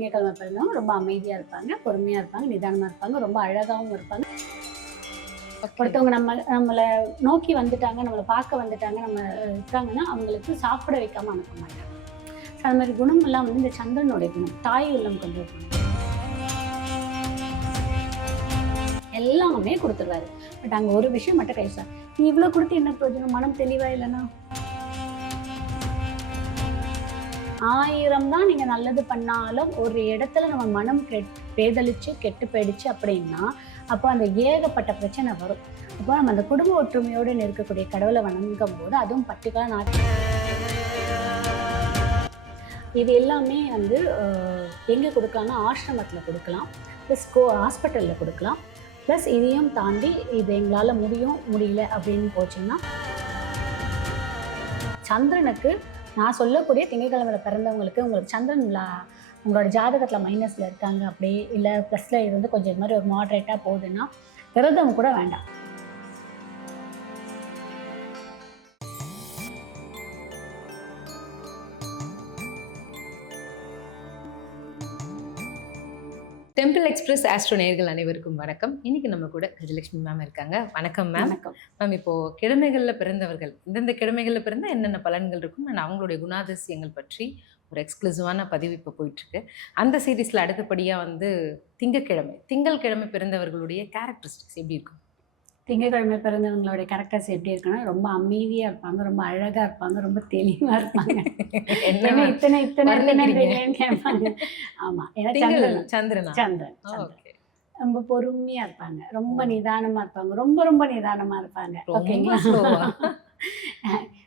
திங்கட்கிழமை பிறந்தவங்க ரொம்ப அமைதியாக இருப்பாங்க, பொறுமையாக இருப்பாங்க, நிதானமாக இருப்பாங்க, ரொம்ப அழகாகவும் இருப்பாங்க. ஒருத்தவங்க நம்மளை நோக்கி வந்துட்டாங்க, நம்மளை பார்க்க வந்துட்டாங்க, நம்ம இருக்காங்கன்னா அவங்களுக்கு சாப்பிட வைக்காம அனுப்ப மாட்டாங்க. ஸோ அது மாதிரி குணமெல்லாம் வந்து இந்த சந்திரனுடைய குணம், தாய் உள்ளம் கொண்டு குணம் எல்லாமே கொடுத்துருவாரு. பட் அங்கே ஒரு விஷயம் மட்டும் கைசா, நீ இவ்வளோ கொடுத்து என்ன பிரயோஜனம், மனம் தெளிவா இல்லைன்னா 1000 தான் நீங்க நல்லது பண்ணாலும் ஒரு இடத்துல நம்ம மனம் பேதலிச்சு கெட்டு போயிடுச்சு அப்படின்னா அப்போ அந்த ஏகப்பட்ட பிரச்சனை வரும். அப்போ நம்ம அந்த குடும்ப ஒற்றுமையோடு இருக்கக்கூடிய கடவுளை வணங்கும் போது, அதுவும் பர்டிகுலர் நாட்டு இது எல்லாமே வந்து எங்கே கொடுக்கலாம்னா ஆசிரமத்தில் கொடுக்கலாம், ப்ளஸ் ஹாஸ்பிட்டலில் கொடுக்கலாம். ப்ளஸ் இதையும் தாண்டி இது எங்களால் முடியல அப்படின்னு போச்சுன்னா சந்திரனுக்கு நான் சொல்லக்கூடிய திங்கட்கிழமையில் பிறந்தவங்களுக்கு உங்களுக்கு சந்திரன் உங்களோட ஜாதகத்தில் மைனஸில் இருக்காங்க அப்படி இல்லை ப்ளஸில் இருந்து கொஞ்சம் இது மாதிரி ஒரு மாட்ரேட்டாக போகுதுன்னா விரதம் கூட வேண்டாம். டெம்பிள் எக்ஸ்பிரஸ் ஆஸ்ட்ரோ நேயர்கள் அனைவருக்கும் வணக்கம். இன்னைக்கு நம்ம கூட கஜலட்சுமி மேம் இருக்காங்க. வணக்கம் மேம். மேம், இப்போ கிழமைகளில் பிறந்தவர்கள் இந்தந்த கிழமைகளில் பிறந்தால் என்னென்ன பலன்கள் இருக்கும், நான் அவங்களுடைய குணாதிசயங்கள் பற்றி ஒரு எக்ஸ்க்ளூசிவான பதிவு இப்போ போயிட்டுருக்கு. அந்த சீரீஸில் அடுத்தபடியாக வந்து திங்கட்கிழமை பிறந்தவர்களுடைய கேரக்டரிஸ்டிக்ஸ் எப்படி இருக்கும்? திங்கட்கிழமை பிறந்தவங்களுடைய கேரக்டர்ஸ் எப்படி இருக்குன்னா ரொம்ப அமைதியாக இருப்பாங்க, ரொம்ப அழகாக இருப்பாங்க, ரொம்ப தெளிவாக இருப்பாங்க. இத்தனை கேட்பாங்க. ஆமாம், ஏன்னா சந்திரன் ரொம்ப பொறுமையாக இருப்பாங்க, ரொம்ப நிதானமாக இருப்பாங்க, ரொம்ப நிதானமாக இருப்பாங்க. ஓகேங்களா?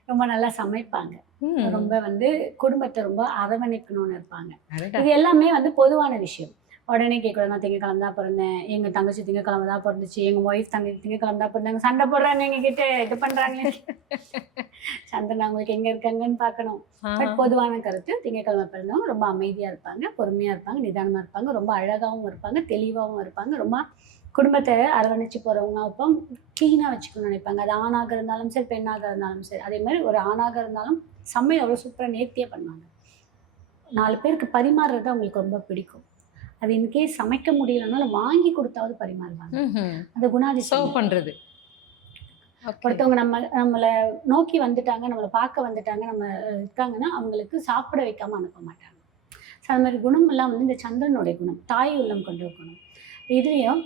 ரொம்ப நல்லா சமைப்பாங்க, ரொம்ப வந்து குடும்பத்தை ரொம்ப அரவணைக்கணும்னு இருப்பாங்க. இது எல்லாமே வந்து பொதுவான விஷயம். உடனே கேட்கக்கூடாது, நான் திங்கக்கிழமை தான் பிறந்தேன், எங்கள் தங்கச்சி திங்கக்கிழமை தான் பிறந்துச்சு, எங்கள் ஒய்ஃப் திங்கக்கிழமை தான் பிறந்தாங்க, சண்டை போடுறாங்க எங்ககிட்ட, இது பண்ணுறாங்களே. சந்திரன் அவங்களுக்கு எங்கே இருக்காங்கன்னு பார்க்கணும். பட் பொதுவான கருத்து, திங்கக்கிழமை பிறந்தவங்க ரொம்ப அமைதியாக இருப்பாங்க, பொறுமையாக இருப்பாங்க, நிதானமாக இருப்பாங்க, ரொம்ப அழகாகவும் இருப்பாங்க, தெளிவாகவும் இருப்பாங்க, ரொம்ப குடும்பத்தை அரவணைச்சு போகிறவங்க அப்போ க்ளீனாக வச்சுக்கணும்னு நினைப்பாங்க. அது ஆணாக இருந்தாலும் சரி, பெண்ணாக இருந்தாலும் சரி. அதே மாதிரி ஒரு ஆணாக இருந்தாலும் சமையல் அவ்வளோ சூப்பராக நேர்த்தியாக பண்ணுவாங்க. 4 பேருக்கு பரிமாறுறது அவங்களுக்கு ரொம்ப பிடிக்கும். அது இன்கேஸ் சமைக்க முடியலனாலும் வாங்கி கொடுத்தாவது பரிமாறுவாங்க. அந்த குணாதிசயம் பண்றது. ஒருத்தவங்க நம்மளை நோக்கி வந்துட்டாங்க, நம்மளை பார்க்க வந்துட்டாங்க, நம்ம இருக்காங்கன்னா அவங்களுக்கு சாப்பிட வைக்காம அனுப்ப மாட்டாங்க. ஸோ அது மாதிரி குணம் எல்லாம் வந்து இந்த சந்திரனுடைய குணம், தாய் உள்ளம் கொண்ட குணம். இதுலேயும்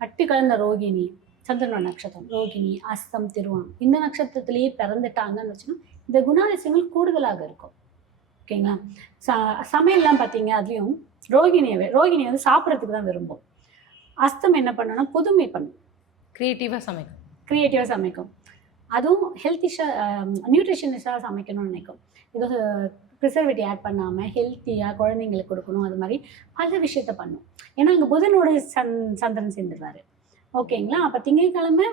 பட்டி கலந்த ரோகிணி, சந்திரனோட நட்சத்திரம் ரோகிணி, அஸ்தம், திருவோணம் இந்த நட்சத்திரத்திலேயே பிறந்துட்டாங்கன்னு வச்சுக்கோங்க, இந்த குணாதிசயங்கள் கூடுதலாக இருக்கும். ஓகேங்களா? சமையல்லாம் பார்த்தீங்க, அதுலேயும் ரோகிணி வந்து சாப்பிட்றதுக்கு தான் விரும்பும். அஸ்தம் என்ன பண்ணணும்னா புதுமை பண்ணும், கிரியேட்டிவாக சமைக்கும். அதுவும் நியூட்ரிஷனிஸாக சமைக்கணும்னு நினைக்கும். இது ப்ரிசர்வேட்டிவ் ஆட் பண்ணாமல் ஹெல்த்தியாக குழந்தைங்களுக்கு கொடுக்கணும். அது மாதிரி பல விஷயத்த பண்ணும். ஏன்னா அங்கே புதனோட சந்திரன் சேர்ந்துடுவார். ஓகேங்களா? அப்போ திங்கட்கிழமை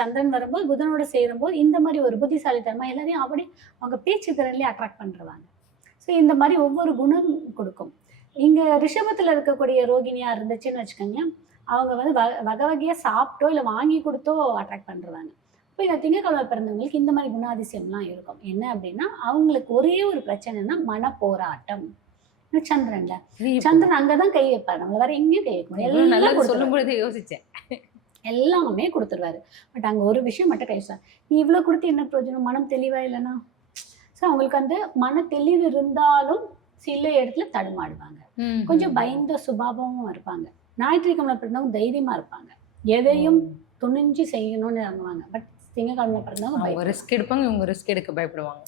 சந்திரன் வரும்போது புதனோட சேரும்போது இந்த மாதிரி ஒரு புத்திசாலித்தனமாக எல்லாரையும் அப்படி அவங்க பேச்சு திறன்லேயே அட்ராக்ட் பண்ணுறாங்க. ஸோ இந்த மாதிரி ஒவ்வொரு குணம் கொடுக்கும். இங்கே ரிஷபத்தில் இருக்கக்கூடிய ரோகிணியாக இருந்துச்சுன்னு வச்சுக்கோங்களேன், அவங்க வந்து வகை வகையாக சாப்பிட்டோ இல்லை வாங்கி கொடுத்தோ அட்ராக்ட் பண்ணுறாங்க. இப்போ இந்த திங்கட்கிழமை பிறந்தவங்களுக்கு இந்த மாதிரி குணாதிசயம்லாம் இருக்கும். என்ன அப்படின்னா அவங்களுக்கு ஒரே ஒரு பிரச்சனைனா மனப்போராட்டம். சந்திரன் அங்கதான் கை வைப்பாரு, நம்மள வேற எங்கேயும் கை வைக்க முடியாது. யோசிச்சேன், எல்லாமே கொடுத்துருவாரு. பட் அங்க ஒரு விஷயம் மட்டும் கைசா, நீ இவ்வளவு கொடுத்து என்ன பிரயோஜனம், மனம் தெளிவா இல்லைன்னா. ஸோ அவங்களுக்கு அந்த மன தெளிவு இருந்தாலும் சில இடத்துல தடுமாடுவாங்க, கொஞ்சம் பயந்த சுபாவமும் இருப்பாங்க. ஞாயிற்றுக்கிழமை பிறந்தவங்க தைரியமா இருப்பாங்க, எதையும் துணிஞ்சு செய்யணும்னு இறங்குவாங்க. பட் திங்கட்கிழமை பிறந்தவங்க ரிஸ்க் எடுப்பாங்க, இவங்க ரிஸ்க் எடுக்க பயப்படுவாங்க.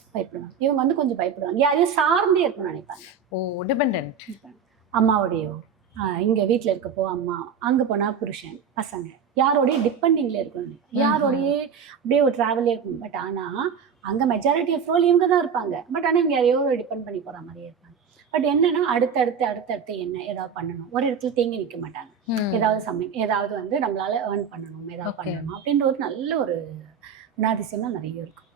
இவங்க வந்து கொஞ்சம் பயப்படுவாங்க, யாரையும் சார்ந்தே இருக்கணும்னு நினைப்பாங்க. டிபெண்டன்ட். அம்மாவோடையோ, இங்க வீட்டுல இருக்கப்போ அம்மா, அங்க போனா புருஷன், பசங்க, யாரோடய டிபெண்டிங்ல இருக்கணும், யாரோடய அப்படியே ஒரு டிராவலே இருக்கணும். பட் ஆனா அங்க மெஜாரிட்டி ஆஃப் ரோல் இவங்க தான் இருப்பாங்க. பட் ஆனா இவங்க யாரையோ டிபெண்ட் பண்ணி போற மாதிரியே இருப்பாங்க. பட் என்னன்னா அடுத்தடுத்து என்ன ஏதாவது பண்ணணும், ஒரு இடத்துல தேங்கி நிற்க மாட்டாங்க. ஏதாவது வந்து நம்மளால ஏர்ன் பண்ணணும், ஏதாவது பண்ணணும் அப்படின்ற ஒரு நல்ல ஒரு குணாதிசயமா நிறைய இருக்கும்.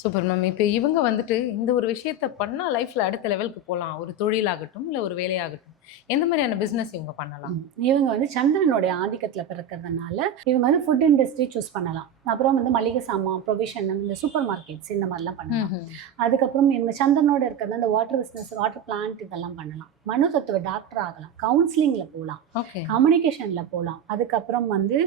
Super ma'am. இப்போ இவங்க வந்துட்டு இந்த ஒரு விஷயத்த பண்ணால் லைஃப்பில் அடுத்த லெவலுக்கு போகலாம், ஒரு தொழிலாகட்டும் இல்லை ஒரு வேலையாகட்டும், எந்த மாதிரியான பிஸ்னஸ் இவங்க பண்ணலாம்? இவங்க வந்து சந்திரனுடைய ஆதிக்கத்தில் பிறக்கிறதுனால இவங்க வந்து ஃபுட் இண்டஸ்ட்ரி சூஸ் பண்ணலாம். அப்புறம் வந்து மளிகை சாமான், ப்ரொவிஷன், இந்த சூப்பர் மார்க்கெட்ஸ் இந்த மாதிரிலாம் பண்ணலாம். அதுக்கப்புறம் இவங்க சந்திரனோட இருக்கிறது அந்த வாட்டர் பிஸ்னஸ், வாட்டர் பிளான்ட் இதெல்லாம் பண்ணலாம். மனு தத்துவ டாக்டர் ஆகலாம், கவுன்சிலிங்கில் போகலாம், கம்யூனிகேஷனில் போகலாம். அதுக்கப்புறம் வந்து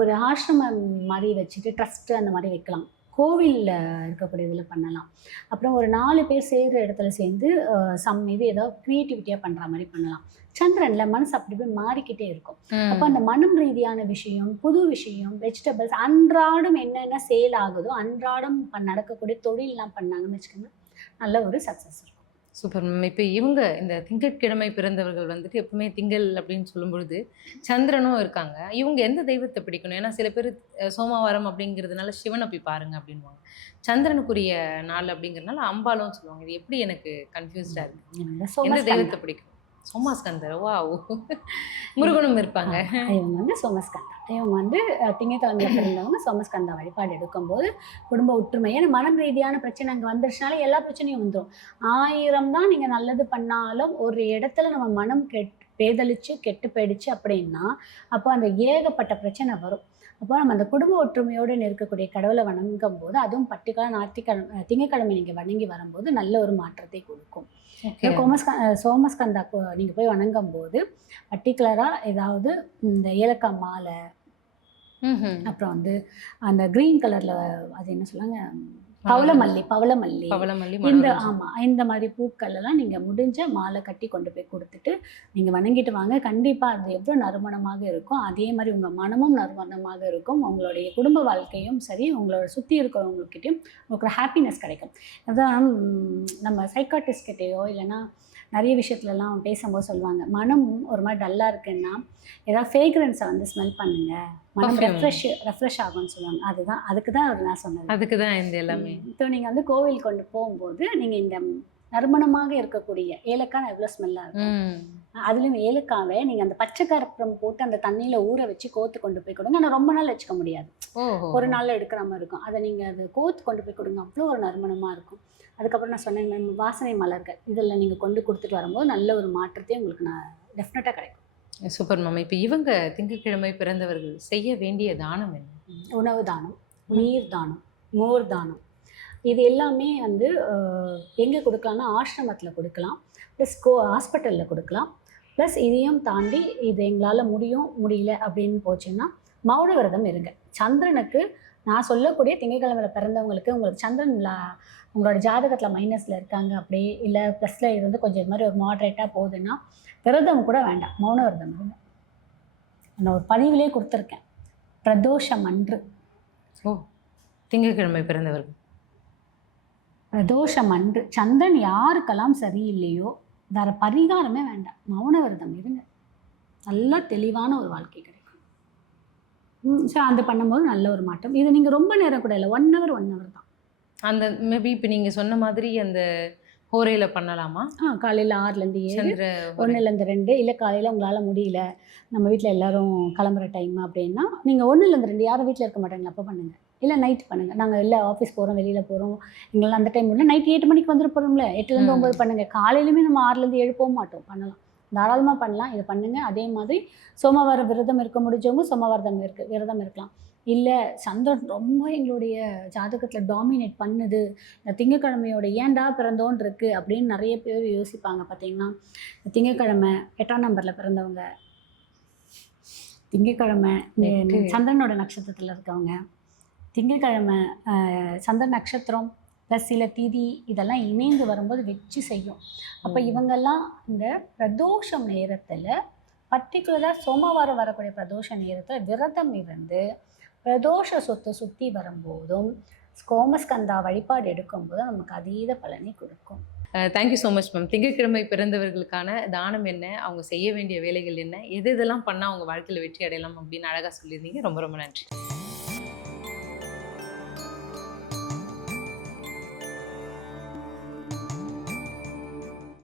ஒரு ஆசிரமம் மாதிரி வச்சுட்டு ட்ரஸ்ட்டு அந்த மாதிரி வைக்கலாம். கோவிலில் இருக்கக்கூடிய இதில் பண்ணலாம். அப்புறம் ஒரு 4 பேர் சேர்கிற இடத்துல சேர்ந்து இது ஏதாவது க்ரியேட்டிவிட்டியாக பண்ணுற மாதிரி பண்ணலாம். சந்திரனில் மனசு அப்படி போய் மாறிக்கிட்டே இருக்கும். அப்போ அந்த மனம் ரீதியான விஷயம், புது விஷயம், வெஜிடபிள்ஸ் அன்றாடம் என்னென்ன சேல் ஆகுதோ அன்றாடம் நடக்கக்கூடிய தொழிலெலாம் பண்ணாங்கன்னு வச்சுக்கோங்க, நல்ல ஒரு சக்ஸஸ் இருக்கும். Super ma'am. இப்போ இவங்க இந்த திங்கட்கிழமை பிறந்தவர்கள் வந்துட்டு எப்பவுமே திங்கள் அப்படின்னு சொல்லும் பொழுது சந்திரனும் இருக்காங்க. இவங்க எந்த தெய்வத்தை பிடிக்கணும்? ஏன்னா சில பேர் சோமவாரம் அப்படிங்கிறதுனால சிவனை போய் பாருங்க அப்படின்வாங்க. சந்திரனுக்குரிய நாள் அப்படிங்கிறதுனால அம்பாலும் சொல்லுவாங்க. இது எப்படி எனக்கு கன்ஃபியூஸ்டாக இருக்கு. எந்த தெய்வத்தை பிடிக்கும்? சோமஸ்கந்தர். வாவ். முருகனும் இருப்பாங்க. இவங்க வந்து சோமஸ்கந்தா. இவங்க வந்து திங்கட்கிழமையில் பிறந்தவங்க சோமஸ்கந்தா வழிபாடு எடுக்கும்போது குடும்ப ஒற்றுமை, ஏன்னா மனம் ரீதியான பிரச்சனை அங்கே வந்துருச்சுனால எல்லா பிரச்சனையும் வந்துடும். 1000 தான் நீங்கள் நல்லது பண்ணாலும் ஒரு இடத்துல நம்ம மனம் பேதலிச்சு கெட்டு போயிடுச்சு அப்படின்னா அப்போ அந்த ஏகப்பட்ட பிரச்சனை வரும். அப்போ நம்ம அந்த குடும்ப ஒற்றுமையோடு இருக்கக்கூடிய கடவுளை வணங்கும் போது, அதுவும் பர்டிகுலர் திங்கட்கிழமை நீங்கள் வணங்கி வரும்போது நல்ல ஒரு மாற்றத்தை கொடுக்கும். சோமஸ்கந்தா நீங்கள் போய் வணங்கும் போது பர்டிகுலராக ஏதாவது இந்த ஏலக்காய் மாலை, அப்புறம் வந்து அந்த கிரீன் கலரில் அது என்ன சொல்லுவாங்க, பவளமல்லி இந்த மாதிரி பூக்கள் எல்லாம் நீங்கள் முடிஞ்ச மாலை கட்டி கொண்டு போய் கொடுத்துட்டு நீங்கள் வணங்கிட்டு வாங்க. கண்டிப்பாக அது எவ்வளோ நறுமணமாக இருக்கும், அதே மாதிரி உங்கள் மனமும் நறுமணமாக இருக்கும். உங்களுடைய குடும்ப வாழ்க்கையும் சரி, உங்களோட சுற்றி இருக்கிறவங்கக்கிட்டையும் உங்களுக்கு ஒரு ஹாப்பினஸ் கிடைக்கும். அதான் நம்ம சைக்காட்டிஸ்ட் கிட்டேயோ இல்லைன்னா நிறைய விஷயத்துலலாம் பேசும்போது சொல்லுவாங்க, மனம் ஒரு மாதிரி டல்லாக இருக்குன்னா ஏதாவது ஃப்ரேக்ரன்ஸை வந்து ஸ்மெல் பண்ணுங்க, மனம் ரெஃப்ரெஷ் ஆகும்னு சொல்லுவாங்க. அதுக்கு தான் நான் சொன்னது. அதுக்கு தான் இந்த எல்லாமே. இப்போ நீங்கள் வந்து கோவில் கொண்டு போகும்போது நீங்கள் இந்த நறுமணமாக இருக்கக்கூடிய ஏலக்காய் எவ்வளோ ஸ்மெல்லாக இருக்கும். அதுலேயும் ஏலக்காவை நீங்கள் அந்த பச்சை கற்பூரம் போட்டு அந்த தண்ணியில் ஊற வச்சு கோத்து கொண்டு போய் கொடுங்க. ஆனால் ரொம்ப நாள் வச்சுக்க முடியாது, ஒரு நாளில் எடுக்கிற மாதிரி இருக்கும். அதை நீங்கள் அதை கோத்து கொண்டு போய் கொடுங்க, அவ்வளோ ஒரு நறுமணமாக இருக்கும். அதுக்கப்புறம் நான் சொன்னேன் வாசனை மலர்கள், இதில் நீங்கள் கொண்டு கொடுத்துட்டு வரும்போது நல்ல ஒரு மாற்றத்தையும் உங்களுக்கு நான் டெஃபினட்டாக கிடைக்கும். Super ma'am. இப்போ இவங்க திங்கட்கிழமை பிறந்தவர்கள் செய்ய வேண்டிய தானம் என்ன? உணவு தானம், நீர் தானம், மோர் தானம், இது எல்லாமே வந்து எங்கே கொடுக்கலாம்னா ஆசிரமத்தில் கொடுக்கலாம், ப்ளஸ் ஹாஸ்பிட்டலில் கொடுக்கலாம். ப்ளஸ் இதையும் தாண்டி இது எங்களால் முடியல அப்படின்னு போச்சுன்னா மௌன விரதம் இருங்க. சந்திரனுக்கு நான் சொல்லக்கூடிய திங்கட்கிழமையில் பிறந்தவங்களுக்கு உங்களுக்கு சந்திரன் உங்களோட ஜாதகத்தில் மைனஸில் இருக்காங்க அப்படி இல்லை ப்ளஸில் இது வந்து கொஞ்சம் இது மாதிரி ஒரு மாட்ரேட்டாக போகுதுன்னா விரதம் கூட வேண்டாம், மௌன விரதம் இருங்க. நான் ஒரு பதிவிலே கொடுத்துருக்கேன், பிரதோஷம் அன்று. திங்கட்கிழமை பிறந்தவர்கள் பிரதோஷம் அன்று சந்திரன் யாருக்கெல்லாம் சரியில்லையோ வேறு பரிகாரமே வேண்டாம், மௌன விரதம் இருங்க. நல்லா தெளிவான ஒரு வாழ்க்கை கிடைக்கும். ஸோ அது பண்ணும்போது நல்ல ஒரு மாற்றம். இது நீங்கள் ரொம்ப நேரம் கூட இல்லை, 1 hour தான். அந்த மேபி இப்போ நீங்கள் சொன்ன மாதிரி அந்த ஹோரையில் பண்ணலாமா? காலையில் 6லேருந்து 7, 1லேருந்து 2, இல்லை காலையில் உங்களால் முடியல, நம்ம வீட்டில் எல்லோரும் கிளம்புற டைம் அப்படின்னா நீங்கள் 1லேருந்து 2 யாரும் வீட்டில் இருக்க மாட்டாங்க, அப்போ பண்ணுங்கள். இல்லை நைட் பண்ணுங்கள். நாங்கள் இல்லை ஆஃபீஸ் போகிறோம், வெளியில் போகிறோம், எங்களால் அந்த டைம் இல்லை, நைட் 8 மணிக்கு வந்துட்டு போகிறோம்ல, 8லேருந்து 9 பண்ணுங்கள். காலையிலுமே நம்ம 6லேருந்து 7 போக மாட்டோம், பண்ணலாம், தாராளமாக பண்ணலாம். இதை பண்ணுங்கள். அதே மாதிரி சோமவார விரதம் இருக்க முடிஞ்சவங்க சோமவாரம் விரதம் இருக்கலாம். இல்லை சந்திரன் ரொம்ப எங்களுடைய ஜாதகத்தில் டாமினேட் பண்ணுது, இந்த திங்கக்கிழமையோட ஏண்டா பிறந்தோன்னு இருக்குது அப்படின்னு நிறைய பேர் யோசிப்பாங்க. பார்த்தீங்கன்னா திங்கக்கிழமை 8ஆம் நம்பரில் பிறந்தவங்க, திங்கக்கிழமை சந்திரனோட நட்சத்திரத்தில் இருக்கவங்க, திங்கக்கிழமை சந்திர நட்சத்திரம் ப்ளஸ் சில திதி இதெல்லாம் இணைந்து வரும்போது வச்சு செய்யும். அப்போ இவங்கெல்லாம் இந்த பிரதோஷம் நேரத்தில் பர்டிகுலராக சோமவாரம் வரக்கூடிய பிரதோஷ நேரத்தில் விரதம் இருந்து பிரதோஷ சொத்தை சுற்றி வரும்போதும் சோமஸ்கந்தா வழிபாடு எடுக்கும்போது நமக்கு அதீத பலனை கொடுக்கும். Thank you so much ma'am. திங்கட்கிழமை பிறந்தவர்களுக்கான தானம் என்ன, அவங்க செய்ய வேண்டிய வேலைகள் என்ன, எது இதெல்லாம் பண்ணால் அவங்க வாழ்க்கையில் வெற்றி அடையலாம் அப்படின்னு அழகாக சொல்லியிருந்தீங்க. ரொம்ப ரொம்ப நன்றி.